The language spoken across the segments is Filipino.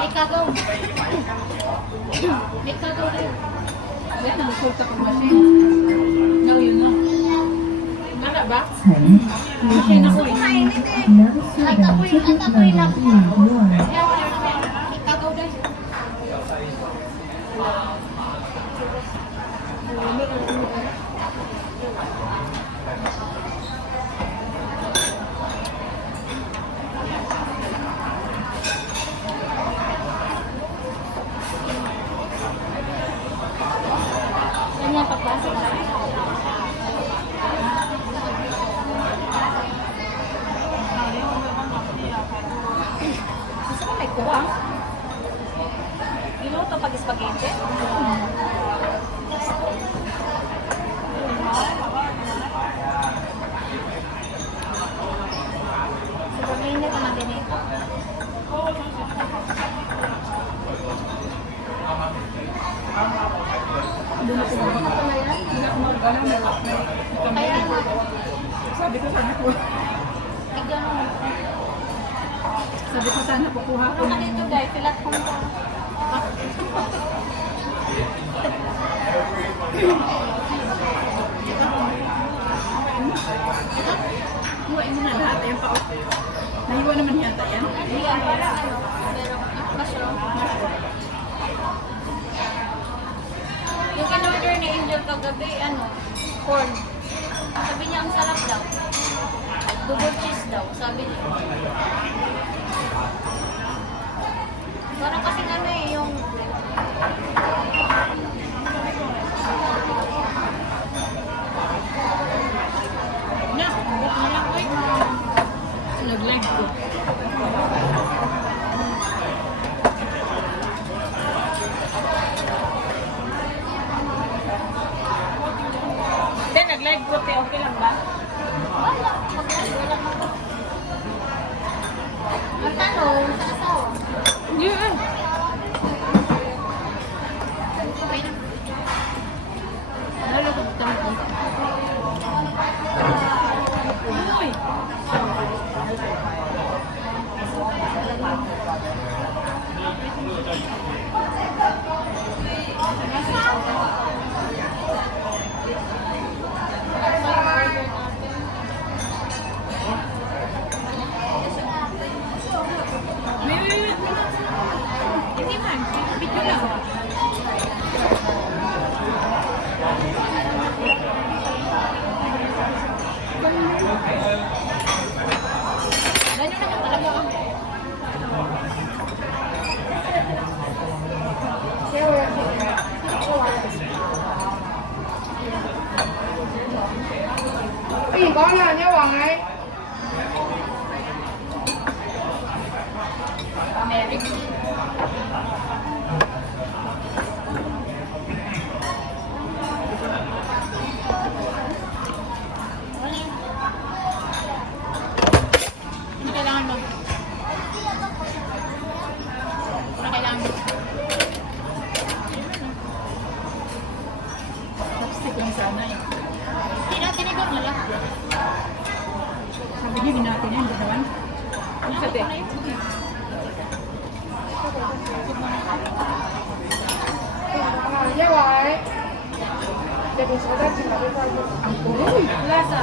May kagaw. May kagaw na yun. Wait, nag-sulta ko machine. No, yun na. Wala ba? Machine ako eh. Mainit eh. At apoy lang. May kagaw na yun. Ganyan pagpasok na. Gusto ko may kuha. Ginuto pag spaghetti? Super mainit naman din ito. Kaya nga. Sabi ko sana po. Ay, ganun. Sabi ko sana po kuha ko. Ano ka dito guys? Filat ko mo. Kuhain mo na lahat. Ayun pa. Nahiwa naman yata yan. Hindi ka para ano. Pero, mushroom. Yung in-order ni Angel kagabi, ano, corn. Sabi niya, ang sarap daw. Double cheese daw, sabi niya. Parang kasi ano eh, yung... Na, buka na lang. Ay, nag-live ko. Then, nag-live ko. Okay lang ba? Wala, wala. Ang tanong, sa asawa. Yeah. Okay na. Lalo ko dito. Uy! Wait. Hindi man. Video lang. Ganyan naman talaga ako. có là nhớ hoàng ấy. Mary. Hindi kailangan mo. Wala kailangan mo. Lipstick lang sana eh. Tinigor na lang. Sabi niya, natin yan, ganawan. Ang sabi. Nhớ hoàng ấy. Để mình sẽ ra chỉ là cái con. Uy! Lasa.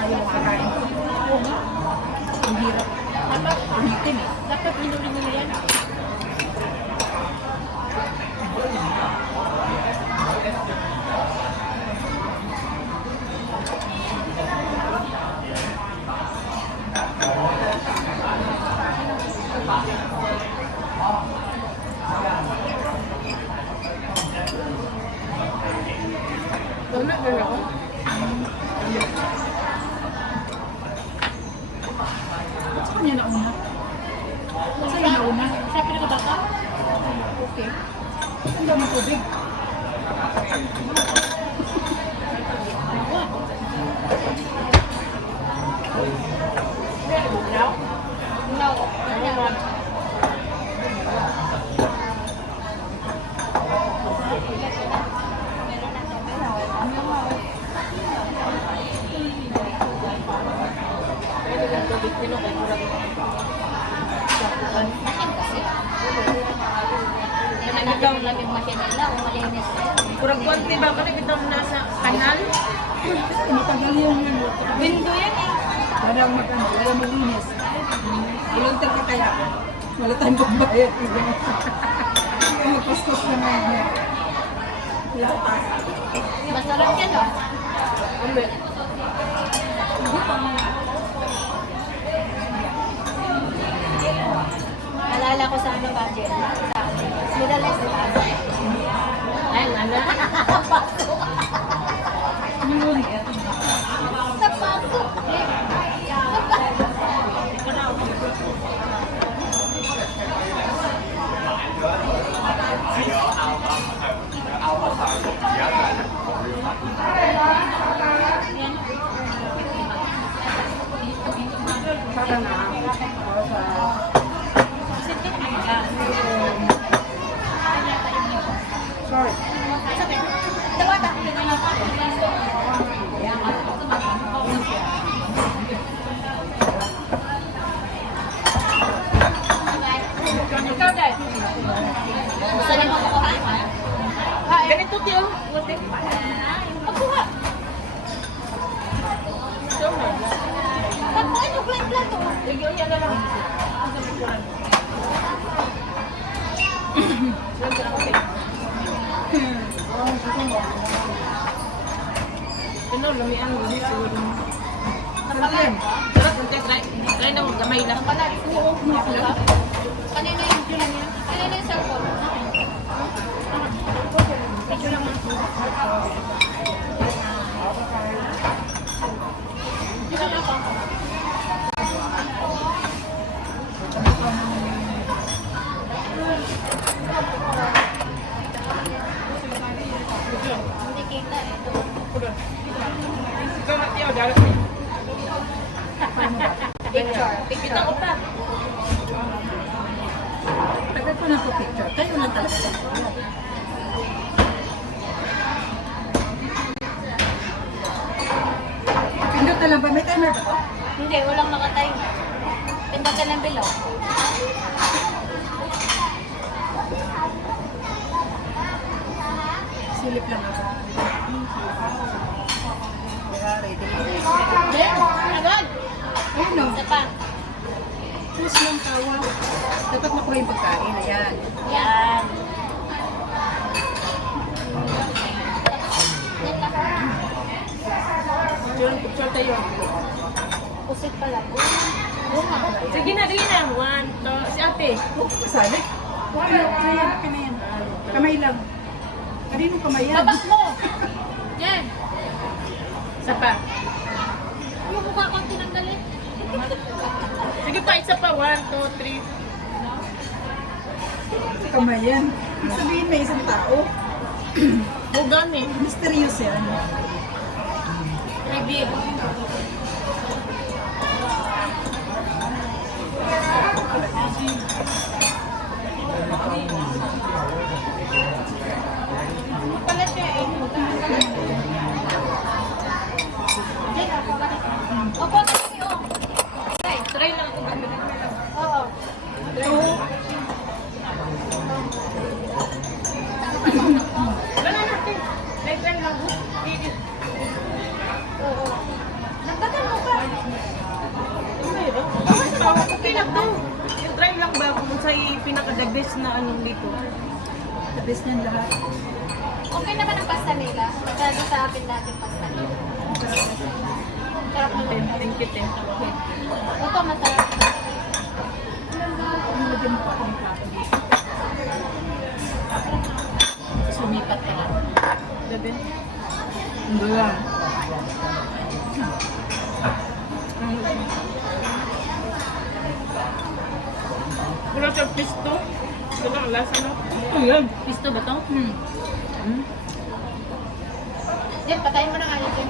Ayaw kakain. Oo nga. Ang hirap. Dapat, ang hitin eh. Dapat inumin mo yan. Tama na ako. Sa kanya nauna. Sa kanya nauna. Siya pinakabata? Okay. Ang dami tubig. No. tubig pino kay murag. Machine kasi. Hindi naman natin lang yung machine nila kung malinis na yun. Murag konti ba kasi bitaw nasa kanal? Matagal yung Window yan eh. parang walang maglinis. Volunteer ka kaya. Wala tayong pagbayad. Magpastos na nga yun. Masarap yan, oh. Ulit. Alala ko sa ano ba, Jen? Middle East ba? Ay, ano? Sa paso. Para na. Sorry. Dawata. Ikaw, Dad. Gusto niyo makukuha? Ganito tiyo. Buti. Makuha. So, Tapuin yung plato. Lagyan niya na lang. Ano, lumian mo dito siguro. Napalag. Sarap, try. Try na mo, gamay lang. Napalag. Oo, napalag. Kanina yung video niya. Kanina yung cellphone. Video lang mo. Video lang ako. Hindi kita eh. Ikaw na tiyo, dalat. Picture. Kita ko pa. Tagal ko na po picture. Kayo na talaga. Pindot na lang ba? May timer ba to? Hindi, walang nakatime. Pindutin ng below. Silip lang ako. Kaya ready. Then, agad. Ayun no. Isa pa. Push lang tawa. Dapat makuha yung pagkain. Ayan. Yan. Yan lang. Picture tayo. Pusit pa lang. Oo nga. Sige na, sige na. One, two, si ate. Kasali? Ayan, ayan na yan. Kamay lang. Kaninong kamay yan? Babak mo! Yan. Isa pa. Yung mukha ko tinanggalin. Sige pa, isa pa. One, two, three. Kamay yan. Ibig sabihin may isang tao. Bugan eh. Mysterious yan. Reveal. Pala siya eh. Opo, kasi oh. Okay. Try lang ako. Oo. Wala natin. Try lang. Oo. Nagdagan mo pa. Okay lang to. Yung try lang ba kung sa'y pinaka-the best na anong dito? The best niyan lahat. Okay naman ang pasta nila. Masyado sa akin natin pasta nila. Sarap naman. Thank you, Tim. Ito, masarap. Nilagyan mo pa yung plato dito. Sumipat ka lang. Gabi. Hindi lang. Wala siyang pisto. Wala ang lasa no? Ayan. Pisto ba to? Jen, patayin mo na nga yun. Jen.